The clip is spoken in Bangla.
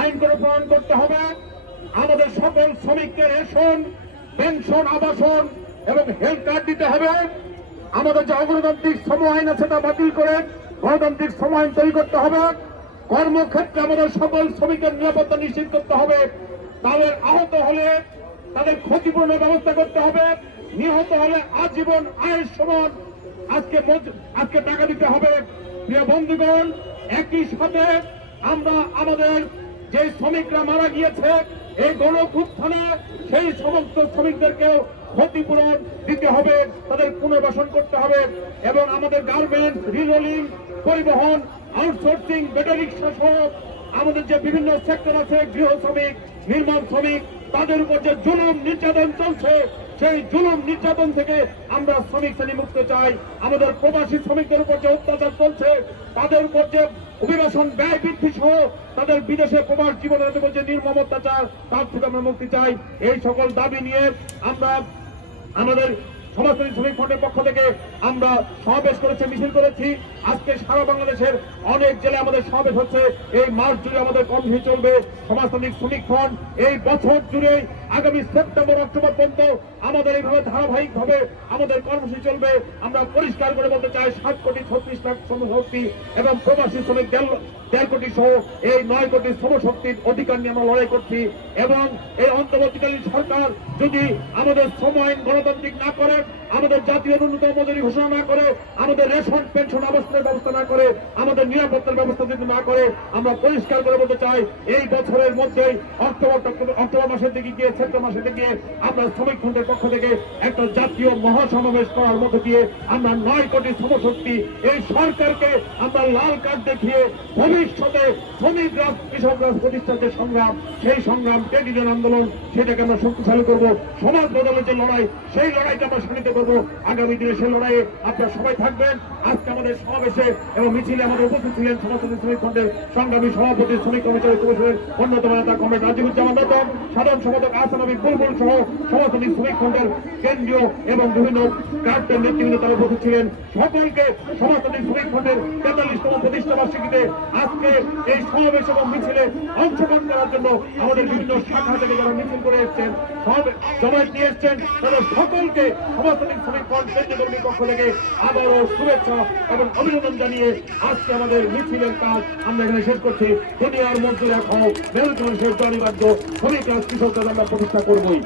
আইন করে প্রণয়ন করতে হবে। আমাদের সকল শ্রমিককে রেশন, পেনশন, আবাসন এবং হেলথ কার্ড দিতে হবে। আমাদের যে অগণতান্ত্রিক শ্রম আইন আছে তা বাতিল করে গণতান্ত্রিক শ্রম আইন তৈরি করতে হবে। কর্মক্ষেত্রে আমাদের সকল শ্রমিকের নিরাপত্তা নিশ্চিত করতে হবে। তাদের আহত হলে তাদের ক্ষতিপূরণের ব্যবস্থা করতে হবে। নিহত হলে আজীবন আয়ের সমান আজকে আজকে টাকা দিতে হবে। প্রিয় বন্ধুগণ, একই সাথে আমরা আমাদের যে শ্রমিকরা মারা গিয়েছে, এই গণভুত্থানে সেই সমস্ত শ্রমিকদেরকেও ক্ষতিপূরণ দিতে হবে, তাদের পুনর্বাসন করতে হবে এবং আমাদের গার্মেন্টস, রিরোলিং, পরিবহন, আউটসোর্সিং, বেটার রিক্সা সহ আমাদের যে বিভিন্ন সেক্টর আছে, গৃহ শ্রমিক, নির্মাণ শ্রমিক, তাদের উপর যে জুলুম, নির্যাতন চলছে সেই জুলুম নির্যাতন থেকে আমরা শ্রমিক শ্রেণি মুক্ত চাই। আমাদের প্রবাসী শ্রমিকদের উপর যে অত্যাচার চলছে, তাদের উপর যে অভিবাসন ব্যয় বৃদ্ধি সহ তাদের বিদেশে প্রবাস জীবনের উপর যে নির্মম অত্যাচার, তার থেকে আমরা মুক্তি চাই। এই সকল দাবি নিয়ে আমরা আমাদের সমাজতান্ত্রিক শ্রমিক ফ্রন্টের পক্ষ থেকে আমরা সমাবেশ করেছি, মিছিল করেছি। আজকে সারা বাংলাদেশের অনেক জেলায় আমাদের সমাবেশ হচ্ছে। এই মাস জুড়ে আমাদের কর্মসূচি চলবে। সমাজতান্ত্রিক শ্রমিক ফ্রন্ট এই বছর জুড়ে আগামী সেপ্টেম্বর, অক্টোবর পর্যন্ত আমাদের এইভাবে ধারাবাহিক ভাবে আমাদের কর্মসূচি চলবে। আমরা পরিষ্কার করে বলতে চাই সাত কোটি, ছত্রিশ লাখ শ্রমশক্তি এবং প্রবাসী শ্রমিক দেড় কোটি সহ এই নয় কোটি শ্রমশক্তির অধিকার নিয়ে আমরা লড়াই করছি এবং এই অন্তর্বর্তীকালীন সরকার যদি আমাদের শ্রম আইন গণতান্ত্রিক না করে, আমাদের জাতীয় ন্যূনতম মজুরি ঘোষণা না করে আমাদের রেশন পেনশন অবস্থার ব্যবস্থা না করে আমাদের নিরাপত্তার ব্যবস্থা না করে আমরা পরিষ্কার করে বলতে চাই, এই বছরের মধ্যেই অক্টোবর অক্টোবর মাসের দিকে গিয়ে, সেপ্টেম্বর মাসের দিকে আমরা শ্রমিক ফ্রন্টের পক্ষ থেকে একটা জাতীয় মহাসমাবেশ করার মধ্যে দিয়ে আমরা নয় কোটি শ্রমশক্তি, এই সরকারকে আমরা লাল কার্ড দেখিয়ে ভবিষ্যতে শ্রমিক রাজ, কৃষক রাজ প্রতিষ্ঠার যে সংগ্রাম, সেই সংগ্রাম টেডিজন আন্দোলন, সেটাকে আমরা শক্তিশালী করব। সমাজ বদলের যে লড়াই, সেই লড়াইটা আমরা সানিতে করব। আগামী দিনে সেই লড়াইয়ে আপনারা সবাই থাকবেন। আজকে আমাদের সমাবেশে এবং মিছিলে আমাদের উপস্থিত ছিলেন সমাজতান্ত্রিক শ্রমিক ফ্রন্টের সংগ্রামী সভাপতি, শ্রমিক কমিটির কমিশনের অন্যতম নেতা কমরেড রাজিবুজ্জামান রতন সাধারণ সম্পাদক আসান আবি বুলবুল সহ সমাজতান্ত্রিক শ্রমিক ফ্রন্টের কেন্দ্রীয় এবং বিভিন্ন কার্ডের নেতৃবৃন্দ তারা উপস্থিত ছিলেন। সকলকে সমাজতান্ত্রিক শ্রমিক ফ্রন্টের তেতাল্লিশতম প্রতিষ্ঠা বার্ষিকীতে আজকে এই সমাবেশ এবং মিছিলে অংশগ্রহণ করার জন্য আমাদের বিভিন্ন শাখা থেকে যারা মিছিল করে এসছেন, সব জমায়েত নিয়ে এসছেন, তাদের সকলকে সমাজতান্ত্রিক শ্রমিক ফ্রন্ট কেন্দ্রীয় কর্মীর পক্ষ থেকে আবারও শুভেচ্ছা এবং অভিনন্দন জানিয়ে আজকে আমাদের মিছিলের কাজ আমরা এখানে শেষ করছি। দুনিয়ার মধ্যে রাখো, মেরুদণ্ডের শেষ শ্রমিক রাজ কৃষক আমরা প্রতিষ্ঠা করবই।